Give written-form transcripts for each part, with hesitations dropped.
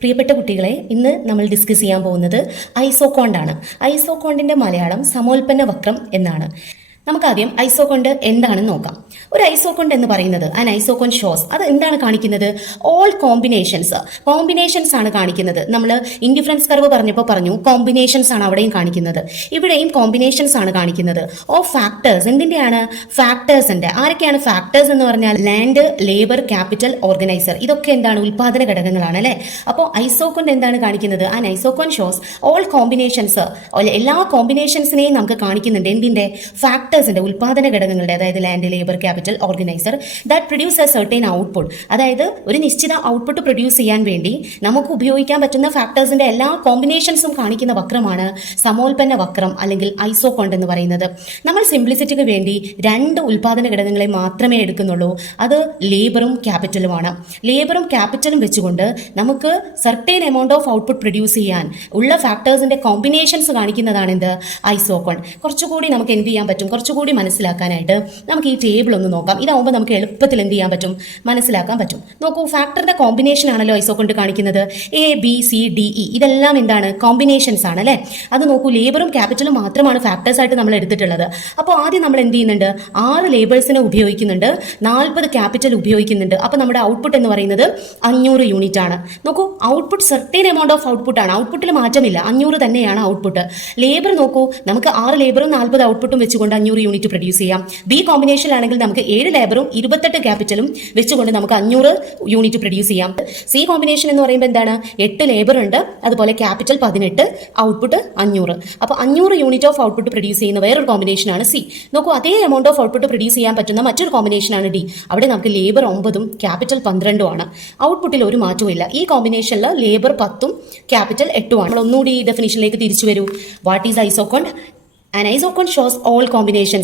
പ്രിയപ്പെട്ട കുട്ടികളെ, ഇന്ന് നമ്മൾ ഡിസ്കസ് ചെയ്യാൻ പോകുന്നത് ഐസോക്കോണ്ട് ആണ്. ഐസോക്കോണ്ടിന്റെ മലയാളം സമോൽപ്പന്ന വക്രം എന്നാണ്. നമുക്കാദ്യം ഐസോക്കോണ്ട് എന്താണെന്ന് നോക്കാം. ഒരു ഐസോക്കോണ്ട് എന്ന് പറയുന്നത് ഐസോക്കോണ്ട് ഷോസ് അത് എന്താണ് കാണിക്കുന്നത്? ഓൾ കോമ്പിനേഷൻസ് ആണ് കാണിക്കുന്നത്. നമ്മൾ ഇൻഡിഫറൻസ് കർവ് പറഞ്ഞപ്പോൾ പറഞ്ഞു കോമ്പിനേഷൻസ് ആണ് അവിടെയും കാണിക്കുന്നത്, ഇവിടെയും കോമ്പിനേഷൻസ് ആണ് കാണിക്കുന്നത്. ഓഫ് ഫാക്ടേഴ്സ് എന്തിന്റെയാണ്? ഫാക്ടേഴ്സിന്റെ. ആരൊക്കെയാണ് ഫാക്ടേഴ്സ് എന്ന് പറഞ്ഞാൽ? Land, labour, capital, organiser. ഇതൊക്കെ എന്താണ്? ഉൽപാദന ഘടകങ്ങളാണ് അല്ലെ. അപ്പോൾ ഐസോക്കോണ്ട് എന്താണ് കാണിക്കുന്നത്? ഐസോക്കോണ്ട് ഷോസ് ഓൾ കോമ്പിനേഷൻസ്, എല്ലാ കോമ്പിനേഷൻസിനെയും നമുക്ക് കാണിക്കുന്നുണ്ട്. എന്തിന്റെ? ഫാക്ടേഴ്സിന്റെ, ഉൽപാദന ഘടകങ്ങളുടെ, അതായത് land, labour, capital, organiser that produce A certain output. അതായത് ഒരു നിശ്ചിത ഔട്ട്പുട്ട് പ്രൊഡ്യൂസ് ചെയ്യാൻ വേണ്ടി നമുക്ക് ഉപയോഗിക്കാൻ പറ്റുന്ന ഫാക്ടേഴ്സിന്റെ എല്ലാ കോമ്പിനേഷൻസും കാണിക്കുന്ന വക്രമാണ് സമോൽപ്പന്ന വക്രം അല്ലെങ്കിൽ ഐസോക്കോണ്ട് എന്ന് പറയുന്നത്. നമ്മൾ സിംപ്ലിസിറ്റിക്ക് വേണ്ടി രണ്ട് ഉൽപാദന ഘടകങ്ങളെ മാത്രമേ എടുക്കുന്നുള്ളൂ. അത് ലേബറും ക്യാപിറ്റലുമാണ്. ലേബറും ക്യാപിറ്റലും വെച്ചുകൊണ്ട് നമുക്ക് certain amount of output produce ചെയ്യാൻ ഉള്ള ഫാക്ടേഴ്സിന്റെ കോമ്പിനേഷൻസ് കാണിക്കുന്നതാണ് എന്ത്? ഐസോക്കോണ്ട്. കുറച്ചുകൂടി നമുക്ക് എന്ത് ചെയ്യാൻ പറ്റും? കുറച്ചുകൂടി മനസ്സിലാക്കാനായിട്ട് നമുക്ക് ഈ ടേബിൾ ഒന്ന് നോക്കാം. ഇതാവുമ്പോൾ നമുക്ക് എളുപ്പത്തിൽ എന്ത് ചെയ്യാൻ പറ്റും? മനസ്സിലാക്കാൻ പറ്റും. നോക്കൂ, ഫാക്ടറിന്റെ കോമ്പിനേഷൻ ആണല്ലോ ഐസോക്കോണ്ട് കാണിക്കുന്നത്. A, B, C, D, E ഇതെല്ലാം എന്താണ്? കോമ്പിനേഷൻസ് ആണ് അല്ലെ. അത് നോക്കൂ, ലേബറും ക്യാപിറ്റലും മാത്രമാണ് ഫാക്ടേഴ്സ് ആയിട്ട് നമ്മൾ എടുത്തിട്ടുള്ളത്. അപ്പോൾ ആദ്യം നമ്മൾ എന്ത് ചെയ്യുന്നുണ്ട്? 6 ലേബേഴ്സിനെ ഉപയോഗിക്കുന്നുണ്ട്, 40 ക്യാപിറ്റൽ ഉപയോഗിക്കുന്നുണ്ട്. അപ്പോൾ നമ്മുടെ ഔട്ട്പുട്ട് എന്ന് പറയുന്നത് 500 യൂണിറ്റ് ആണ്. നോക്കൂ, output certain amount of output ആണ്. ഔട്ട്പുട്ടിൽ മാറ്റമില്ല, 500 തന്നെയാണ് ഔട്ട്പുട്ട്. ലേബർ നോക്കൂ, നമുക്ക് 6 ലേബറും 40 ഔട്ട്പുട്ടും വെച്ചുകൊണ്ട് 500 യൂണിറ്റ് പ്രൊഡ്യൂസ് ചെയ്യാം. ബി കോമ്പിനേഷനിലാണെങ്കിൽ നമുക്ക് 7 ലേബറും 28 ക്യാപിറ്റലും വെച്ചുകൊണ്ട് നമുക്ക് 500 യൂണിറ്റ് പ്രൊഡ്യൂസ് ചെയ്യാം. സി കോമ്പിനേഷൻ എന്ന് പറയുമ്പോൾ എന്താണ്? 8 ലേബർ ഉണ്ട്, അതുപോലെ ക്യാപിറ്റൽ 18, ഔട്ട്പുട്ട് 500. അപ്പോൾ 500 യൂണിറ്റ് ഓഫ് ഔട്ട്പുട്ട് പ്രൊഡ്യൂസ് ചെയ്യുന്ന വേറൊരു കോമ്പിനേഷനാണ് സി. നോക്കൂ, അതേ എമൗണ്ട് ഓഫ് ഔട്ട്പുട്ട് പ്രൊഡ്യൂസ് ചെയ്യാൻ പറ്റുന്ന മറ്റൊരു കോമ്പിനേഷനാണ് ഡി. അവിടെ നമുക്ക് ലേബർ 9ഉം ക്യാപിറ്റൽ 12ഉം ആണ്. ഔട്ട്പുട്ടിൽ ഒരു മാറ്റവും ഇല്ല. ഈ കോമ്പിനേഷനിൽ ലേബർ 10ഉം ക്യാപിറ്റൽ 8ഉം ആണ്. നമ്മൾ ഒന്നുകൂടി ഈ ഡെഫിനിഷനിലേക്ക് തിരിച്ചു വരൂ. What is isoquant? An isoquant shows all combination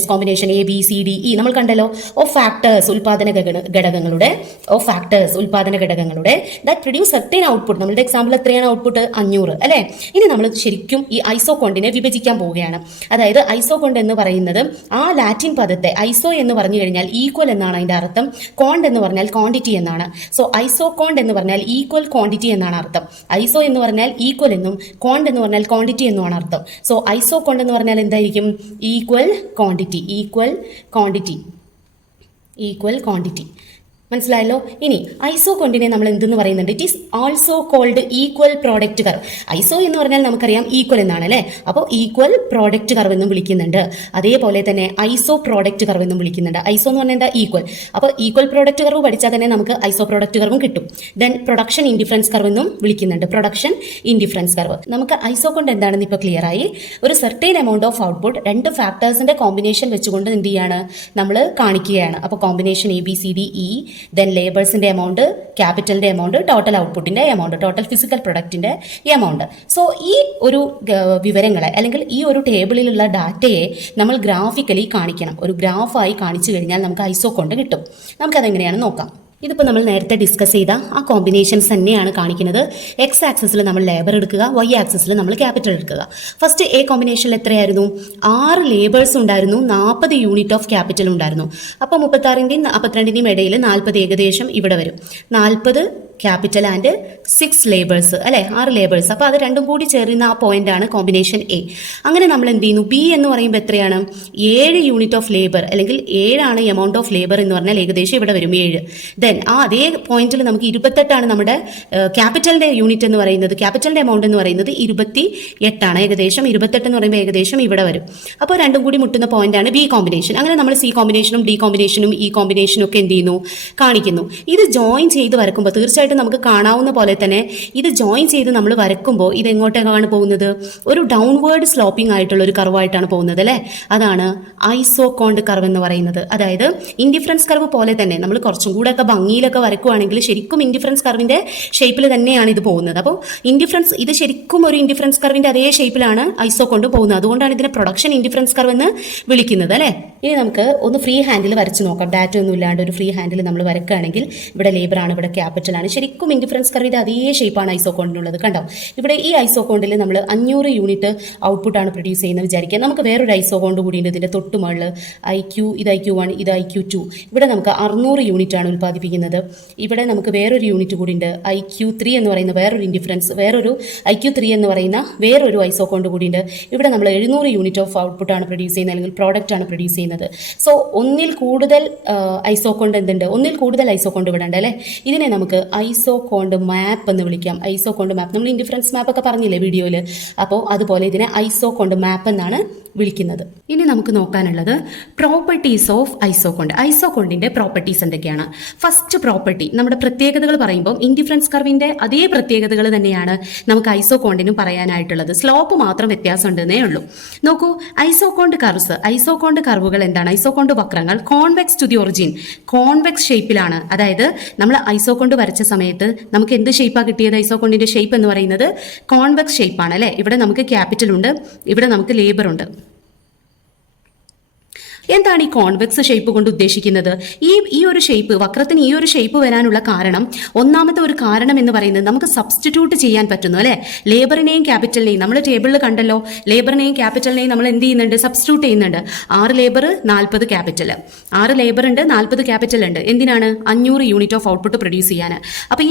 A, B, C, D, E നമ്മൾ കണ്ടല്ലോ. ഓഫ് ഫാക്ടേഴ്സ്, ഉൽപാദന ഘടകങ്ങളുടെ, ഓഫ് ഫാക്ടേഴ്സ് ഉൽപാദന ഘടകങ്ങളുടെ ദാറ്റ് പ്രൊഡ്യൂസ് സർട്ടൻ ഔട്ട്പുട്ട്. നമ്മളുടെ എക്സാമ്പിൾ എത്രയാണ് ഔട്ട്പുട്ട്? 500 അല്ലെ. ഇനി നമ്മൾ ശരിക്കും ഈ ഐസോക്കോണ്ടിനെ വിഭജിക്കാൻ പോവുകയാണ്. അതായത് ഐസോക്കോണ്ട് എന്ന് പറയുന്നത് ആ ലാറ്റിൻ പദത്തെ, ഐസോ എന്ന് പറഞ്ഞു കഴിഞ്ഞാൽ ഈക്വൽ എന്നാണ് അതിന്റെ അർത്ഥം, കോണ്ട് എന്ന് പറഞ്ഞാൽ ക്വാണ്ടിറ്റി എന്നാണ്. സോ ഐസോക്കോണ്ട് എന്ന് പറഞ്ഞാൽ ഈക്വൽ ക്വാണ്ടിറ്റി എന്നാണ് അർത്ഥം. ഐസോ എന്ന് പറഞ്ഞാൽ ഈക്വൽ എന്നും കോണ്ട് എന്ന് പറഞ്ഞാൽ ക്വാണ്ടിറ്റി എന്നുമാണ് അർത്ഥം. സോ ഐസോക്കോണ്ട് എന്ന് പറഞ്ഞാൽ എന്തായിരിക്കും? Equal quantity. മനസ്സിലായല്ലോ. ഇനി ഐസോക്കോണ്ടിനെ നമ്മൾ എന്തെന്ന് പറയുന്നുണ്ട്? It is also called equal product curve. Iso എന്ന് പറഞ്ഞാൽ നമുക്കറിയാം ഈക്വൽ എന്നാണ് അല്ലെ. അപ്പോൾ ഈക്വൽ പ്രോഡക്റ്റ് കർവ് എന്നും വിളിക്കുന്നുണ്ട്. അതേപോലെ തന്നെ ഐസോ പ്രോഡക്റ്റ് കർവ് എന്നും വിളിക്കുന്നുണ്ട്. ഐസോ എന്ന് പറഞ്ഞാൽ എന്താ? ഈക്വൽ. അപ്പോൾ ഈക്വൽ പ്രോഡക്റ്റ് കർവ് പഠിച്ചാൽ തന്നെ നമുക്ക് ഐസോ പ്രോഡക്റ്റ് കർവും കിട്ടും. ദെൻ പ്രൊഡക്ഷൻ ഇൻഡിഫറൻസ് കർവ് എന്നും വിളിക്കുന്നുണ്ട്. Production indifference curve. നമുക്ക് ഐസോക്കോണ്ട് എന്താണെന്ന് ഇപ്പോൾ ക്ലിയർ ആയി. ഒരു സർട്ടൻ എമൗണ്ട് ഓഫ് ഔട്ട്പുട്ട് രണ്ട് ഫാക്ടേഴ്സിന്റെ കോമ്പിനേഷൻ വെച്ചുകൊണ്ട് എന്ത് ചെയ്യാണ്? നമ്മൾ കാണിക്കുകയാണ്. അപ്പോൾ combination A, B, C, D, E, then ലേബേഴ്സിന്റെ എമൗണ്ട്, ക്യാപിറ്റലിന്റെ എമൗണ്ട്, ടോട്ടൽ ഔട്ട്പുട്ടിന്റെ എമൗണ്ട്, ടോട്ടൽ ഫിസിക്കൽ പ്രൊഡക്റ്റിന്റെ എമൗണ്ട്. സോ ഈ ഒരു വിവരങ്ങളെ അല്ലെങ്കിൽ ഈ ഒരു ടേബിളിലുള്ള ഡാറ്റയെ നമ്മൾ ഗ്രാഫിക്കലി കാണിക്കണം. ഒരു ഗ്രാഫായി കാണിച്ചു കഴിഞ്ഞാൽ നമുക്ക് ഐസോക്കോണ്ട് കിട്ടും. നമുക്കതെങ്ങനെയാണെന്ന് നോക്കാം. ഇതിപ്പോൾ നമ്മൾ നേരത്തെ ഡിസ്കസ് ചെയ്ത ആ കോമ്പിനേഷൻസ് തന്നെയാണ് കാണിക്കുന്നത്. എക്സ് ആക്സിസിൽ നമ്മൾ ലേബർ എടുക്കുക, വൈ ആക്സിസിൽ നമ്മൾ ക്യാപിറ്റൽ എടുക്കുക. ഫസ്റ്റ് എ കോമ്പിനേഷനിൽ എത്രയായിരുന്നു? 6 ലേബേഴ്സ് ഉണ്ടായിരുന്നു, 40 യൂണിറ്റ് ഓഫ് ക്യാപിറ്റൽ ഉണ്ടായിരുന്നു. അപ്പോൾ 36ന്റെയും 42ന്റെയും ഇടയിൽ 40 ഏകദേശം ഇവിടെ വരും. 40 ക്യാപിറ്റൽ ആൻഡ് 6 ലേബേഴ്സ് അല്ലെ, 6 ലേബേഴ്സ്. അപ്പോൾ അത് രണ്ടും കൂടി ചേരുന്ന ആ പോയിന്റ് ആണ് കോമ്പിനേഷൻ എ. അങ്ങനെ നമ്മൾ എന്ത് ചെയ്യുന്നു? ബി എന്ന് പറയുമ്പോൾ എത്രയാണ്? 7 യൂണിറ്റ് ഓഫ് ലേബർ, അല്ലെങ്കിൽ 7 എമൗണ്ട് ഓഫ് ലേബർ എന്ന് പറഞ്ഞാൽ ഏകദേശം ഇവിടെ വരും 7. ദെൻ ആ അതേ പോയിന്റിൽ നമുക്ക് 28 നമ്മുടെ ക്യാപിറ്റലിന്റെ യൂണിറ്റ് എന്ന് പറയുന്നത്, ക്യാപിറ്റലിന്റെ എമൗണ്ട് എന്ന് പറയുന്നത് 28 ഏകദേശം 28 എന്ന് പറയുമ്പോൾ ഏകദേശം ഇവിടെ വരും. അപ്പോൾ രണ്ടും കൂടി മുട്ടുന്ന പോയിന്റ് ആണ് ബി കോമ്പിനേഷൻ. അങ്ങനെ നമ്മൾ സി കോമ്പിനേഷനും ഡി കോമ്പിനേഷനും ഇ കോമ്പിനേഷനും ഒക്കെ എന്ത് ചെയ്യുന്നു? കാണിക്കുന്നു. ഇത് ജോയിൻ ചെയ്ത് വരക്കുമ്പോൾ തീർച്ചയായിട്ടും നമുക്ക് കാണാവുന്ന പോലെ തന്നെ ഇത് ജോയിൻ ചെയ്ത് നമ്മൾ വരക്കുമ്പോൾ ഇത് എങ്ങോട്ടേക്കാണ് പോകുന്നത്? ഒരു ഡൗൺവേർഡ് സ്ലോപ്പിംഗ് ആയിട്ടുള്ള ഒരു കർവായിട്ടാണ് പോകുന്നത് അല്ലെ. അതാണ് ഐസോക്കോണ്ട് കർവ് എന്ന് പറയുന്നത്. അതായത് ഇൻഡിഫറൻസ് കർവ് പോലെ തന്നെ നമ്മൾ കുറച്ചും കൂടെ ഒക്കെ ഭംഗിയിലൊക്കെ വരക്കുവാണെങ്കിൽ ശരിക്കും ഇൻഡിഫറൻസ് കർവിന്റെ ഷേപ്പിൽ തന്നെയാണ് ഇത് പോകുന്നത്. അപ്പോൾ ഇത് ശരിക്കും ഒരു ഇൻഡിഫറൻസ് കർവിന്റെ അതേ ഷേപ്പിലാണ് ഐസോക്കോണ്ട് പോകുന്നത്. അതുകൊണ്ടാണ് ഇതിനെ പ്രൊഡക്ഷൻ ഇൻഡിഫറൻസ് കർവ് എന്ന് വിളിക്കുന്നത് അല്ലെ. ഇനി നമുക്ക് ഒന്ന് ഫ്രീ ഹാൻഡിൽ വരച്ച് നോക്കാം. ഡാറ്റ ഒന്നും ഇല്ലാണ്ട് ഒരു ഫ്രീ ഹാൻഡിൽ നമ്മൾ വരക്കുകയാണെങ്കിൽ ഇവിടെ ലേബർ ആണ്, ഇവിടെ ക്യാപിറ്റൽ ആണ്. ശരിക്കും ഇൻഡിഫറൻസ് കർവിന്റെ അതേ ഷേപ്പാണ് ഐസോകോണ്ടിനുള്ളത്. കണ്ടോ, ഇവിടെ ഈ ഐസോകോണ്ടിൽ നമ്മൾ 500 യൂണിറ്റ് ഔട്ട്പുട്ടാണ് പ്രൊഡ്യൂസ് ചെയ്യുന്നത് വിചാരിക്കുക. നമുക്ക് വേറൊരു ഐസോകോണ്ട് കൂടിയുണ്ട് ഇതിന്റെ തൊട്ടുമുകളിൽ ഇത് IQ1, ഇത് IQ2. ഇവിടെ നമുക്ക് 600 യൂണിറ്റ് ആണ് ഉൽപ്പാദിപ്പിക്കുന്നത്. ഇവിടെ നമുക്ക് വേറൊരു യൂണിറ്റ് കൂടി ഉണ്ട്, IQ3 എന്ന് പറയുന്ന വേറൊരു IQ3 എന്ന് പറയുന്ന വേറൊരു ഐസോകോണ്ട് കൂടിയുണ്ട്. ഇവിടെ നമ്മൾ 700 യൂണിറ്റ് ഓഫ് ഔട്ട്പുട്ടാണ് പ്രൊഡ്യൂസ് ചെയ്യുന്നത്, അല്ലെങ്കിൽ പ്രോഡക്റ്റ് ആണ് പ്രൊഡ്യൂസ് ചെയ്യുന്നത്. സോ ഒന്നിൽ കൂടുതൽ ഐസോകോണ്ട് എന്തുണ്ട്, ഒന്നിൽ കൂടുതൽ ഐസോകോണ്ട് ഇവിടെ ഉണ്ട് അല്ലേ. ഇതിനെ നമുക്ക് ഐസോകോണ്ട് മാപ്പ് എന്ന് വിളിക്കാം. ഐസോകോണ്ട് മാപ്പ്, നമ്മൾ ഇൻഡിഫറൻസ് മാപ്പ് ഒക്കെ പറഞ്ഞില്ലേ വീഡിയോയിൽ, അപ്പോൾ അതുപോലെ ഇതിനെ ഐസോകോണ്ട് മാപ്പ് എന്നാണ് വിളിക്കുന്നത്. ഇനി നമുക്ക് നോക്കാനുള്ളത് പ്രോപ്പർട്ടീസ് ഓഫ് ഐസോകോണ്ട്. ഐസോകോണ്ടിന്റെ പ്രോപ്പർട്ടീസ് എന്തൊക്കെയാണ്? ഫസ്റ്റ് പ്രോപ്പർട്ടി, നമ്മുടെ പ്രത്യേകതകൾ പറയുമ്പോൾ ഇൻഡിഫറൻസ് കർവിന്റെ അതേ പ്രത്യേകതകൾ തന്നെയാണ് നമുക്ക് ഐസോകോണ്ടിനും പറയാനായിട്ടുള്ളത്. സ്ലോപ്പ് മാത്രം വ്യത്യാസം ഉണ്ടെന്നേ ഉള്ളൂ. നോക്കൂ, ഐസോകോണ്ട് കർവുകൾ എന്താണ്? ഐസോകോണ്ട് വക്രങ്ങൾ convex to the origin, convex ഷേപ്പിലാണ്. അതായത് നമ്മൾ ഐസോകോണ്ട് വരച്ച സമയത്ത് നമുക്ക് എന്ത് ഷേപ്പാണ് കിട്ടിയത്? ഐസോകോണ്ടിന്റെ ഷേപ്പ് എന്ന് പറയുന്നത് കോൺവെക്സ് ഷേപ്പാണ് അല്ലെ. ഇവിടെ നമുക്ക് ക്യാപിറ്റൽ ഉണ്ട്, ഇവിടെ നമുക്ക് ലേബർ ഉണ്ട്. എന്താണ് ഈ കോൺവെക്സ് ഷേപ്പ് കൊണ്ട് ഉദ്ദേശിക്കുന്നത്? ഈ ഒരു ഷേപ്പ്, വക്രത്തിന് ഈ ഒരു ഷേപ്പ് വരാനുള്ള കാരണം, ഒന്നാമത്തെ ഒരു കാരണം എന്ന് പറയുന്നത് നമുക്ക് സബ്സ്റ്റിറ്റ്യൂട്ട് ചെയ്യാൻ പറ്റുന്നു അല്ലെ. ലേബറിനെയും ക്യാപിറ്റലിനെയും നമ്മൾ ടേബിളിൽ കണ്ടല്ലോ, ലേബറിനെയും ക്യാപിറ്റലിനെയും നമ്മൾ എന്ത് ചെയ്യുന്നുണ്ട്? സബ്സ്റ്റിറ്റ്യൂട്ട് ചെയ്യുന്നുണ്ട്. 6 ലേബർ 40 ക്യാപിറ്റൽ, 6 ലേബർ ഉണ്ട് 40 ക്യാപിറ്റൽ ഉണ്ട്. എന്തിനാണ്? 500 യൂണിറ്റ് ഓഫ് ഔട്ട്പുട്ട് പ്രൊഡ്യൂസ് ചെയ്യാൻ. അപ്പൊ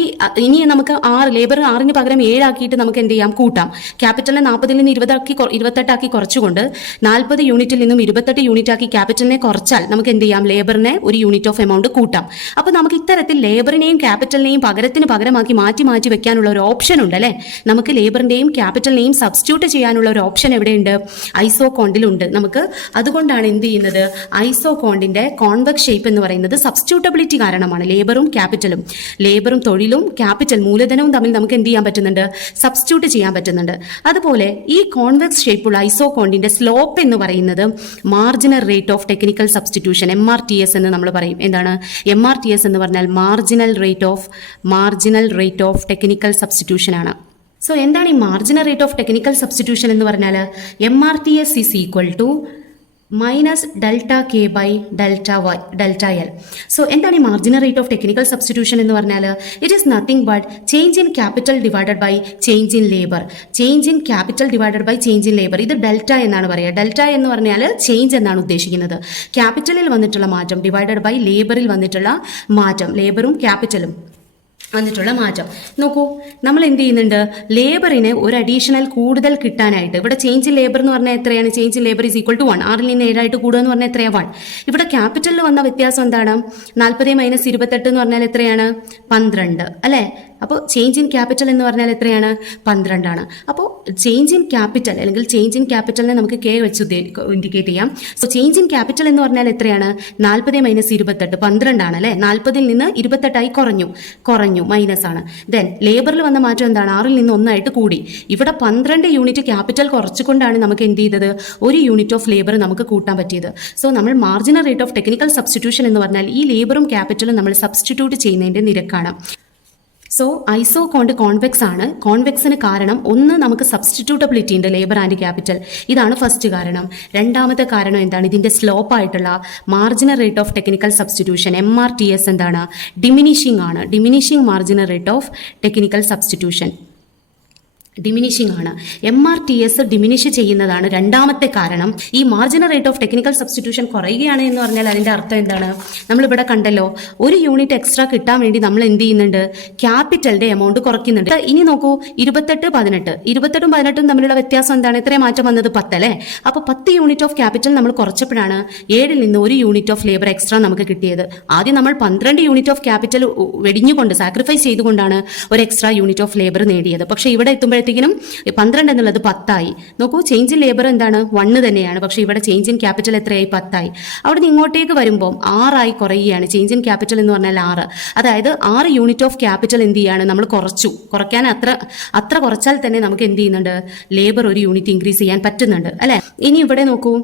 ഇനി നമുക്ക് 6 ലേബർ 6ന് പകരം 7 ആക്കിയിട്ട് നമുക്ക് എന്ത് ചെയ്യാം? കൂട്ടാം. ക്യാപിറ്റലിനെ 40ൽ നിന്ന് 28 ആക്കി കുറച്ചുകൊണ്ട് 40 യൂണിറ്റിൽ നിന്നും 28 യൂണിറ്റ് ആക്കി ക്യാപിറ്റലിനെ കുറച്ചാൽ നമുക്ക് എന്ത് ചെയ്യാം? ലേബറിനെ ഒരു യൂണിറ്റ് ഓഫ് എമൗണ്ട് കൂട്ടാം. അപ്പൊ നമുക്ക് ഇത്തരത്തിൽ ലേബറിനെയും ക്യാപിറ്റലിനെയും പകരമാക്കി മാറ്റി വെക്കാനുള്ള ഒരു ഓപ്ഷൻ ഉണ്ട് അല്ലെ. നമുക്ക് ലേബറിന്റെയും ക്യാപിറ്റലിനെയും സബ്സ്റ്റിറ്റ്യൂട്ട് ചെയ്യാനുള്ള ഒരു ഓപ്ഷൻ എവിടെയുണ്ട്? ഐസോകോണ്ടിലുണ്ട്. നമുക്ക് അതുകൊണ്ടാണ് എന്ത് ചെയ്യുന്നത്? ഐസോകോണ്ടിന്റെ കോൺവെക്സ് ഷേപ്പ് എന്ന് പറയുന്നത് സബ്സ്റ്റിറ്റ്യൂട്ടബിലിറ്റി കാരണമാണ്. ലേബറും തൊഴിലും ക്യാപിറ്റൽ മൂലധനവും തമ്മിൽ നമുക്ക് എന്ത് ചെയ്യാൻ പറ്റുന്നുണ്ട്? സബ്സ്റ്റിറ്റ്യൂട്ട് ചെയ്യാൻ പറ്റുന്നുണ്ട്. അതുപോലെ ഈ കോൺവെക്സ് ഷേപ്പുള്ള ഐസോകോണ്ടിന്റെ സ്ലോപ്പ് എന്ന് പറയുന്നത് marginal rate of technical substitution, MRTS എന്ന് നമ്മൾ പറയും. എന്താണ് MRTS എന്ന് പറഞ്ഞാൽ? Marginal rate of technical substitution ആണ്. സോ എന്താണ് ഈ marginal rate of technical substitution എന്ന് പറഞ്ഞാൽ? MRTS is equal to minus ΔK by ΔL. So എന്താണ് ഈ marginal rate of technical substitution എന്ന് പറഞ്ഞാൽ? It is nothing but change in capital divided by change in labour. ഇത് delta എന്നാണ് പറയുക. Delta എന്ന് പറഞ്ഞാൽ ചേഞ്ച് എന്നാണ് ഉദ്ദേശിക്കുന്നത്. ക്യാപിറ്റലിൽ വന്നിട്ടുള്ള മാറ്റം ഡിവൈഡഡ് ബൈ ലേബറിൽ വന്നിട്ടുള്ള മാറ്റം, ലേബറും ക്യാപിറ്റലും വന്നിട്ടുള്ള മാറ്റം. നോക്കൂ, നമ്മൾ എന്ത് ചെയ്യുന്നുണ്ട്? ലേബറിന് ഒരു അഡീഷണൽ കൂടുതൽ കിട്ടാനായിട്ട്, ഇവിടെ ചേഞ്ച് ഇൻ ലേബർ എന്ന് പറഞ്ഞാൽ എത്രയാണ്? Change in labour is equal to 1. 6ൽ നിന്ന് 7 കൂടുക എന്ന് പറഞ്ഞാൽ എത്രയാണ്? 1. ഇവിടെ ക്യാപിറ്റലിൽ വന്ന വ്യത്യാസം എന്താണ്? 40 മൈനസ് 28 എന്ന് പറഞ്ഞാൽ എത്രയാണ്? 12 അല്ലെ. അപ്പോൾ ചേഞ്ച് ഇൻ ക്യാപിറ്റൽ എന്ന് പറഞ്ഞാൽ എത്രയാണ്? 12 ആണ്. അപ്പോൾ ചേഞ്ച് ഇൻ ക്യാപിറ്റൽ അല്ലെങ്കിൽ ചേഞ്ച് ഇൻ ക്യാപിറ്റലിനെ നമുക്ക് K വെച്ച് ഇൻഡിക്കേറ്റ് ചെയ്യാം. സോ ചേഞ്ച് ഇൻ ക്യാപിറ്റൽ എന്ന് പറഞ്ഞാൽ എത്രയാണ്? 40 മൈനസ് 28 12 ആണ് അല്ലെ. 40ൽ നിന്ന് 28 കുറഞ്ഞു, മൈനസ് ആണ്. ദെൻ ലേബറിൽ വന്ന മാറ്റം എന്താണ്? 6ൽ നിന്ന് 1 ആയിട്ട് കൂടി. ഇവിടെ 12 യൂണിറ്റ് ക്യാപിറ്റൽ കുറച്ചുകൊണ്ടാണ് നമുക്ക് എന്ത് ചെയ്തത്? 1 യൂണിറ്റ് ഓഫ് ലേബർ നമുക്ക് കൂട്ടാൻ പറ്റിയത്. സോ നമ്മൾ marginal rate of technical substitution എന്ന് പറഞ്ഞാൽ ഈ ലേബറും ക്യാപിറ്റലും നമ്മൾ സബ്സ്റ്റിറ്റ്യൂട്ട് ചെയ്യുന്നതിന്റെ നിരക്കാണ്. സോ ഐസോകോണ്ട് കോൺവെക്സ് ആണ്. കോൺവെക്സിന് കാരണം ഒന്ന്, നമുക്ക് സബ്സ്റ്റിറ്റ്യൂട്ടബിലിറ്റി ഉണ്ട്, ലേബർ ആൻഡ് ക്യാപിറ്റൽ. ഇതാണ് ഫസ്റ്റ് കാരണം. രണ്ടാമത്തെ കാരണം എന്താണ്? ഇതിന്റെ സ്ലോപ്പ് ആയിട്ടുള്ള marginal rate of technical substitution MRTS എന്താണ്? ഡിമിനിഷിംഗ് ആണ്. Diminishing marginal rate of technical substitution diminishing ആണ്. MRTS ഡിമിനിഷ് ചെയ്യുന്നതാണ് രണ്ടാമത്തെ കാരണം. ഈ marginal rate of technical substitution കുറയുകയാണ് എന്ന് പറഞ്ഞാൽ അതിന്റെ അർത്ഥം എന്താണ്? നമ്മളിവിടെ കണ്ടല്ലോ, 1 യൂണിറ്റ് എക്സ്ട്രാ കിട്ടാൻ വേണ്ടി നമ്മൾ എന്ത് ചെയ്യുന്നുണ്ട്? ക്യാപിറ്റലിന്റെ എമൗണ്ട് കുറയ്ക്കുന്നുണ്ട്. ഇനി നോക്കൂ, 28 18 28ഉം 18ഉം തമ്മിലുള്ള വ്യത്യാസം എന്താണ്? എത്രയും മാറ്റം വന്നത്? 10 അല്ലേ. അപ്പൊ 10 യൂണിറ്റ് ഓഫ് ക്യാപിറ്റൽ നമ്മൾ കുറച്ചപ്പോഴാണ് 7ൽ നിന്ന് 1 യൂണിറ്റ് ഓഫ് ലേബർ എക്സ്ട്രാ നമുക്ക് കിട്ടിയത്. ആദ്യം നമ്മൾ 12 യൂണിറ്റ് ഓഫ് ക്യാപിറ്റൽ വെടിഞ്ഞുകൊണ്ട് സാക്രിഫൈസ് ചെയ്തുകൊണ്ടാണ് ഒരു എക്സ്ട്രാ യൂണിറ്റ് ഓഫ് ലേബർ നേടിയത്. പക്ഷെ ഇവിടെ എത്തുമ്പോൾ 12 എന്നുള്ളത് 10 ആയി. നോക്കൂ, ചേഞ്ച് ഇൻ ലേബർ എന്താണ്? 1 തന്നെയാണ്. പക്ഷെ ഇവിടെ ചേഞ്ച് ഇൻ ക്യാപിറ്റൽ എത്രയായി? 10 ആയി. അവിടെ നിന്ന് ഇങ്ങോട്ടേക്ക് വരുമ്പോൾ 6 ആയി കുറയുകയാണ്. ചേഞ്ച് ഇൻ ക്യാപിറ്റൽ എന്ന് പറഞ്ഞാൽ 6. അതായത് 6 യൂണിറ്റ് ഓഫ് ക്യാപിറ്റൽ എന്ത് ചെയ്യാണ്? നമ്മൾ കുറയ്ക്കാൻ അത്ര കുറച്ചാൽ തന്നെ നമുക്ക് എന്ത് ചെയ്യുന്നുണ്ട്? ലേബർ 1 യൂണിറ്റ് ഇൻക്രീസ് ചെയ്യാൻ പറ്റുന്നുണ്ട് അല്ലെ. ഇനി ഇവിടെ നോക്കൂ,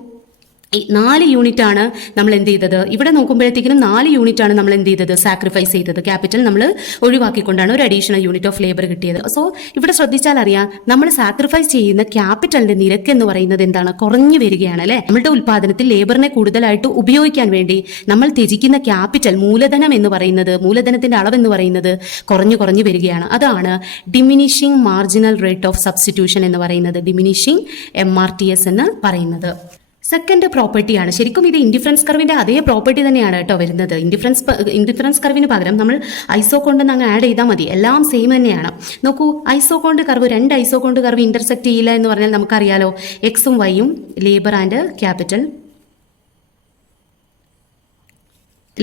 4 യൂണിറ്റ് ആണ് നമ്മൾ എന്ത് ചെയ്തത്, ഇവിടെ നോക്കുമ്പോഴത്തേക്കും 4 യൂണിറ്റ് ആണ് നമ്മൾ എന്ത് ചെയ്തത്, സാക്രിഫൈസ് ചെയ്തത്. ക്യാപിറ്റൽ നമ്മൾ ഒഴിവാക്കിക്കൊണ്ടാണ് ഒരു അഡീഷണൽ യൂണിറ്റ് ഓഫ് ലേബർ കിട്ടിയത്. സോ ഇവിടെ ശ്രദ്ധിച്ചാൽ അറിയാം, നമ്മൾ സാക്രിഫൈസ് ചെയ്യുന്ന ക്യാപിറ്റലിന്റെ നിരക്ക് എന്ന് പറയുന്നത് എന്താണ്, കുറഞ്ഞു വരികയാണ് അല്ലെ. നമ്മളുടെ ഉൽപാദനത്തിൽ ലേബറിനെ കൂടുതലായിട്ട് ഉപയോഗിക്കാൻ വേണ്ടി നമ്മൾ ത്യജിക്കുന്ന ക്യാപിറ്റൽ, മൂലധനം എന്ന് പറയുന്നത്, മൂലധനത്തിന്റെ അളവ് എന്ന് പറയുന്നത് കുറഞ്ഞു വരികയാണ്. അതാണ് diminishing marginal rate of substitution എന്ന് പറയുന്നത്, ഡിമിനിഷിംഗ് MRTS എന്ന് പറയുന്നത്. സെക്കൻഡ് പ്രോപ്പർട്ടിയാണ്. ശരിക്കും ഇത് ഇൻഡിഫറൻസ് കർവിന്റെ അതേ പ്രോപ്പർട്ടി തന്നെയാണ് കേട്ടോ വരുന്നത്. ഇൻഡിഫറൻസ് കർവിന് പകരം നമ്മൾ ഐസോകോണ്ട് അങ്ങ് ആഡ് ചെയ്താൽ മതി, എല്ലാം സെയിം തന്നെയാണ്. നോക്കൂ, isoquant curve, 2 isoquant curve intersect ചെയ്യില്ല എന്ന് പറഞ്ഞാൽ നമുക്കറിയാലോ, എക്സും വൈയും labour and capital.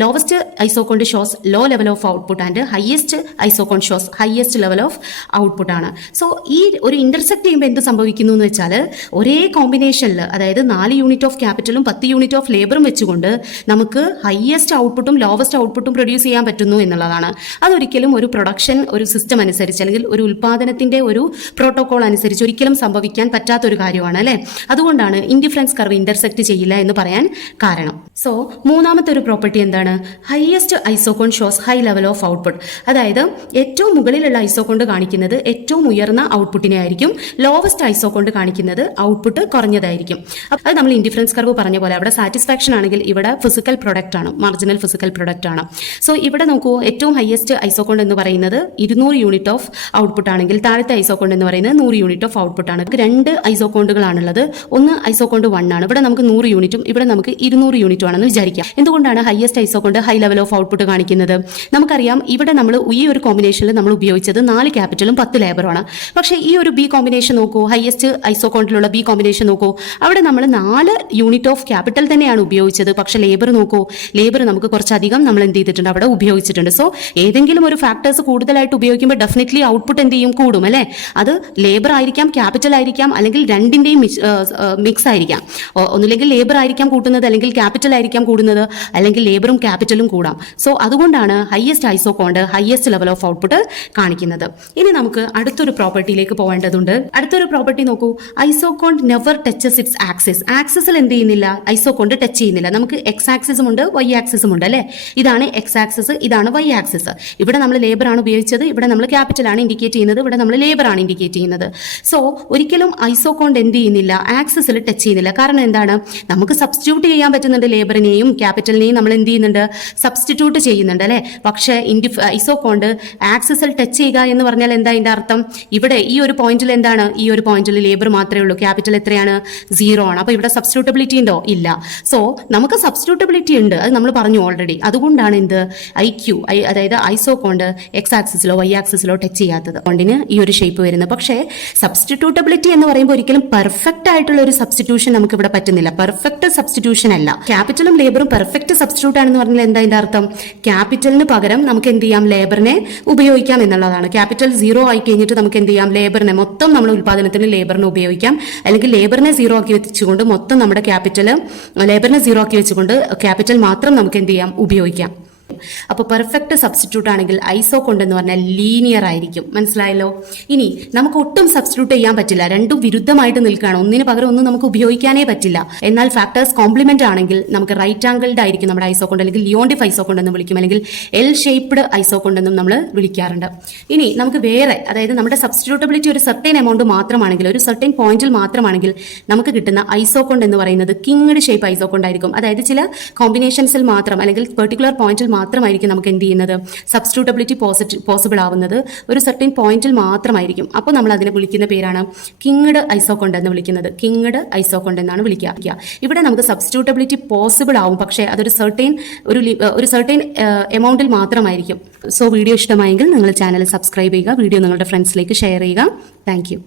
Lowest isocont shows low level of output and highest isocont shows highest level of output ആണ്. സോ ഈ ഒരു ഇന്റർസെക്ട് ചെയ്യുമ്പോൾ എന്ത് സംഭവിക്കുന്നു എന്ന് വെച്ചാൽ, ഒരേ കോമ്പിനേഷനിൽ, അതായത് 4 യൂണിറ്റ് ഓഫ് ക്യാപിറ്റലും 10 യൂണിറ്റ് ഓഫ് ലേബറും വെച്ചുകൊണ്ട് നമുക്ക് ഹയസ്റ്റ് ഔട്ട്പുട്ടും ലോവസ്റ്റ് ഔട്ട്പുട്ടും പ്രൊഡ്യൂസ് ചെയ്യാൻ പറ്റുന്നു എന്നുള്ളതാണ്. അതൊരിക്കലും ഒരു പ്രൊഡക്ഷൻ ഒരു സിസ്റ്റം അനുസരിച്ച് അല്ലെങ്കിൽ ഒരു ഉൽപാദനത്തിന്റെ ഒരു പ്രോട്ടോകോൾ അനുസരിച്ച് ഒരിക്കലും സംഭവിക്കാൻ പറ്റാത്തൊരു കാര്യമാണ് അല്ലെ. അതുകൊണ്ടാണ് ഇൻഡിഫറൻസ് കർവ് ഇന്റർസെക്ട് ചെയ്യില്ല എന്ന് പറയാൻ കാരണം. സോ മൂന്നാമത്തെ ഒരു പ്രോപ്പർട്ടി എന്താണ്, highest ഐസോകോൺ shows high level of output. അതായത് ഏറ്റവും മുകളിലുള്ള ഐസോകോണ്ട് കാണിക്കുന്നത് ഏറ്റവും ഉയർന്ന ഔട്ട്പുട്ടിനെ ആയിരിക്കും, ലോവസ്റ്റ് ഐസോകോണ്ട് കാണിക്കുന്നത് ഔട്ട്പുട്ട് കുറഞ്ഞതായിരിക്കും. അത് നമ്മൾ ഇൻഡിഫറൻസ് കർവ് പറഞ്ഞ പോലെ അവിടെ സാറ്റിസ്ഫാക്ഷൻ ആണെങ്കിൽ ഇവിടെ ഫിസിക്കൽ പ്രൊഡക്റ്റ് ആണ്, മാർജിനൽ ഫിസിക്കൽ പ്രൊഡക്റ്റ് ആണ്. സോ ഇവിടെ നോക്കൂ, ഏറ്റവും ഹയസ്റ്റ് ഐസോകോണ്ട് എന്ന് പറയുന്നത് 200 യൂണിറ്റ് ഓഫ് ഔട്ട്പുട്ട് ആണെങ്കിൽ താഴത്തെ ഐസോകോണ്ട് എന്ന് പറയുന്നത് 100 യൂണിറ്റ് ഓഫ് ഔട്ട്പുട്ട് ആണ്. 2 ഐസോകോണ്ടുകളാണുള്ളത്. ഒന്ന് ഐസോകോണ്ട് 1 ആണ്, ഇവിടെ നമുക്ക് 100 യൂണിറ്റും ഇവിടെ നമുക്ക് 200 യൂണിറ്റും ആണെന്ന് വിചാരിക്കാം. എന്തുകൊണ്ടാണ് highest ഐസോകോണ്ട് high level of output കാണിക്കുന്നത്? നമുക്കറിയാം, ഇവിടെ നമ്മൾ ഈ ഒരു കോമ്പിനേഷനിൽ നമ്മൾ ഉപയോഗിച്ചത് 4 ക്യാപിറ്റലും 10 ലേബറുമാണ്. പക്ഷേ ഈ ഒരു ബി കോമ്പിനേഷൻ നോക്കൂ, ഹയസ്റ്റ് ഐസോകോണ്ടിലുള്ള ബി കോമ്പിനേഷൻ നോക്കൂ, അവിടെ നമ്മൾ 4 യൂണിറ്റ് ഓഫ് ക്യാപിറ്റൽ തന്നെയാണ് ഉപയോഗിച്ചത്. പക്ഷേ ലേബർ നോക്കൂ, ലേബർ നമുക്ക് കുറച്ചധികം നമ്മൾ എന്ത് ചെയ്തിട്ടുണ്ട്, അവിടെ ഉപയോഗിച്ചിട്ടുണ്ട്. സോ ഏതെങ്കിലും ഒരു ഫാക്ടേഴ്സ് കൂടുതലായിട്ട് ഉപയോഗിക്കുമ്പോൾ ഡെഫിനറ്റ്ലി ഔട്ട്പുട്ട് എന്ത് ചെയ്യും, കൂടും അല്ലേ. അത് ലേബർ ആയിരിക്കാം, ക്യാപിറ്റൽ ആയിരിക്കാം, അല്ലെങ്കിൽ രണ്ടിന്റെയും മിക്സ് ആയിരിക്കാം. ഒന്നുമില്ലെങ്കിൽ ലേബർ ആയിരിക്കാം കൂട്ടുന്നത്, അല്ലെങ്കിൽ ക്യാപിറ്റൽ ആയിരിക്കാം കൂടുന്നത്, അല്ലെങ്കിൽ ലേബറും ക്യാപിറ്റലും കൂടാം. സോ അതുകൊണ്ടാണ് highest ഐസോകോണ്ട് highest level of output കാണിക്കുന്നത്. ഇനി നമുക്ക് അടുത്തൊരു പ്രോപ്പർട്ടിയിലേക്ക് പോകേണ്ടതുണ്ട്. അടുത്തൊരു പ്രോപ്പർട്ടി നോക്കൂ, ഐസോകോണ്ട് നെവർ ടച്ചസ് ഇറ്റ്സ് ആക്സിസ്. ആക്സിസിൽ എന്ത് ചെയ്യുന്നില്ല, ഐസോകോണ്ട് ടച്ച് ചെയ്യുന്നില്ല. നമുക്ക് എക്സ് ആക്സിസും ഉണ്ട്, വൈ ആക്സിസും ഉണ്ട് അല്ലെ. ഇതാണ് എക്സ് ആക്സിസ്, ഇതാണ് വൈ ആക്സിസ്. ഇവിടെ നമ്മൾ ലേബർ ആണ് ഉപയോഗിച്ചത്, ഇവിടെ നമ്മൾ ക്യാപിറ്റൽ ആണ് ഇൻഡിക്കേറ്റ് ചെയ്യുന്നത്, ഇവിടെ നമ്മൾ ലേബർ ആണ് ഇൻഡിക്കേറ്റ് ചെയ്യുന്നത്. സോ ഒരിക്കലും ഐസോകോണ്ട് എന്ത് ചെയ്യുന്നില്ല, ആക്സിസിൽ ടച്ച് ചെയ്യുന്നില്ല. കാരണം എന്താണ്, നമുക്ക് സബ്സ്റ്റിറ്റ്യൂട്ട് ചെയ്യാൻ പറ്റുന്നുണ്ട്, ലേബറിനെയും ക്യാപിറ്റലിനെയും നമ്മൾ എന്ത് ചെയ്യുന്നുണ്ട്, സബ്സ്റ്റിറ്റ്യൂട്ട് ചെയ്യുന്നുണ്ട് അല്ലെ. പക്ഷേ ഐസോകോണ്ട് ആക്സിസിൽ ടച്ച് ചെയ്യുക എന്ന് പറഞ്ഞാൽ എന്താ അതിന്റെ അർത്ഥം, ഇവിടെ ഈ ഒരു പോയിന്റിൽ എന്താണ്, ഈ ഒരു പോയിന്റിൽ ലേബർ മാത്രമേ ഉള്ളൂ, ക്യാപിറ്റൽ എത്രയാണ്, 0 ആണ്. അപ്പൊ ഇവിടെ സബ്സ്റ്റിറ്റ്യൂട്ടബിലിറ്റി ഉണ്ടോ, ഇല്ല. സോ നമുക്ക് സബ്സ്റ്റിറ്റ്യൂട്ടബിലിറ്റി ഉണ്ട്, അത് നമ്മൾ പറഞ്ഞു ഓൾറെഡി. അതുകൊണ്ടാണ് എന്ത്, അതായത് ഐസോകോണ്ട് എക്സ് ആക്സിസിലോ വൈ ആക്സിസിലോ ടച്ച് ചെയ്യാത്തത്, കൊണ്ടിന് ഈ ഒരു ഷേപ്പ് വരുന്നത്. പക്ഷേ സബ്സ്റ്റിറ്റ്യൂട്ടബിലിറ്റി എന്ന് പറയുമ്പോൾ ഒരിക്കലും പെർഫെക്റ്റ് ആയിട്ടുള്ള ഒരു സബ്സ്റ്റിറ്റ്യൂഷൻ നമുക്ക് ഇവിടെ പറ്റുന്നില്ല. പെർഫെക്റ്റ് സബ്സ്റ്റിറ്റ്യൂഷൻ അല്ല. ക്യാപിറ്റലും ലേബറും പെർഫെക്റ്റ് സബ്സ്റ്റിറ്റ്യൂട്ട് ആണെന്ന് പറഞ്ഞാൽ എന്താ അതിന്റെ അർത്ഥം, ക്യാപിറ്റലിന് പകരം നമുക്ക് എന്ത് ചെയ്യാം, ലേബറിനെ ഉപയോഗിക്കാം എന്നുള്ളതാണ്. ക്യാപിറ്റൽ 0 ആയി കഴിഞ്ഞിട്ട് നമുക്ക് എന്ത് ചെയ്യാം, ലേബറിനെ മൊത്തം നമ്മൾ ഉൽപാദനത്തിന് ലേബറിനെ ഉപയോഗിക്കാം. അല്ലെങ്കിൽ ലേബറിനെ 0 ആക്കി വെച്ചുകൊണ്ട് മൊത്തം നമ്മുടെ ക്യാപിറ്റൽ, ലേബറിനെ 0 ആക്കി വെച്ചുകൊണ്ട് ക്യാപിറ്റൽ മാത്രം നമുക്ക് എന്ത് ചെയ്യാം, ഉപയോഗിക്കാം. അപ്പോൾ പെർഫെക്റ്റ് സബ്സ്റ്റിറ്റ്യൂട്ട് ആണെങ്കിൽ ഐസോകോണ്ട് എന്ന് പറഞ്ഞാൽ ലീനിയർ ആയിരിക്കും. മനസ്സിലായല്ലോ. ഇനി നമുക്ക് ഒട്ടും സബ്സ്റ്റിറ്റ്യൂട്ട് ചെയ്യാൻ പറ്റില്ല, രണ്ടും വിരുദ്ധമായിട്ട് നിൽക്കുകയാണ്, ഒന്നിന് പകരം ഒന്നും നമുക്ക് ഉപയോഗിക്കാനേ പറ്റില്ല. എന്നാൽ ഫാക്ടേഴ്സ് കോംപ്ലിമെന്റ് ആണെങ്കിൽ നമുക്ക് റൈറ്റ് ആംഗിൾഡ് ആയിരിക്കും നമ്മുടെ ഐസോകോണ്ട്, അല്ലെങ്കിൽ ലിയോണ്ടിഫ് ഐസോകോണ്ട് എന്ന് വിളിക്കും, അല്ലെങ്കിൽ എൽ ഷേപ്ഡ് ഐസോകോണ്ട് എന്നും നമ്മൾ വിളിക്കാറുണ്ട്. ഇനി നമുക്ക് വേറെ, അതായത് നമ്മുടെ സബ്സ്റ്റിറ്റ്യൂട്ടബിലിറ്റി ഒരു സർട്ടൈൻ എമൗണ്ട് മാത്രമാണെങ്കിൽ, ഒരു സർട്ടൈൻ പോയിന്റിൽ മാത്രമാണെങ്കിൽ നമുക്ക് കിട്ടുന്ന ഐസോകോണ്ട് എന്ന് പറയുന്നത് കിങ്ഡ് ഷേപ്പ് ഐസോകോണ്ട് ആയിരിക്കും. അതായത് ചില കോമ്പിനേഷൻസിൽ മാത്രം, അല്ലെങ്കിൽ പെർട്ടിക്കുലർ പോയിന്റിൽ മാത്രമായിരിക്കും നമുക്ക് എന്ത് ചെയ്യുന്നത്, സബ്സ്റ്റിറ്റ്യൂട്ടബിലിറ്റി പോസിബിൾ ആവുന്നത് ഒരു സർട്ടൈൻ പോയിന്റിൽ മാത്രമായിരിക്കും. അപ്പോൾ നമ്മൾ അതിനെ വിളിക്കുന്ന പേരാണ് കിങ്ഡ് ഐസോകോണ്ട് എന്ന് വിളിക്കുന്നത്. കിങ്ഡ് ഐസോകോണ്ട് എന്നാണ് വിളിക്കുക. ഇവിടെ നമുക്ക് സബ്സ്റ്റിറ്റ്യൂട്ടബിലിറ്റി പോസിബിൾ ആവും, പക്ഷേ അതൊരു സർട്ടൈൻ എമൗണ്ടിൽ മാത്രമായിരിക്കും. സോ വീഡിയോ ഇഷ്ടമായെങ്കിൽ നിങ്ങൾ ചാനൽ സബ്സ്ക്രൈബ് ചെയ്യുക, വീഡിയോ നിങ്ങളുടെ ഫ്രണ്ട്സിലേക്ക് ഷെയർ ചെയ്യുക. Thank you.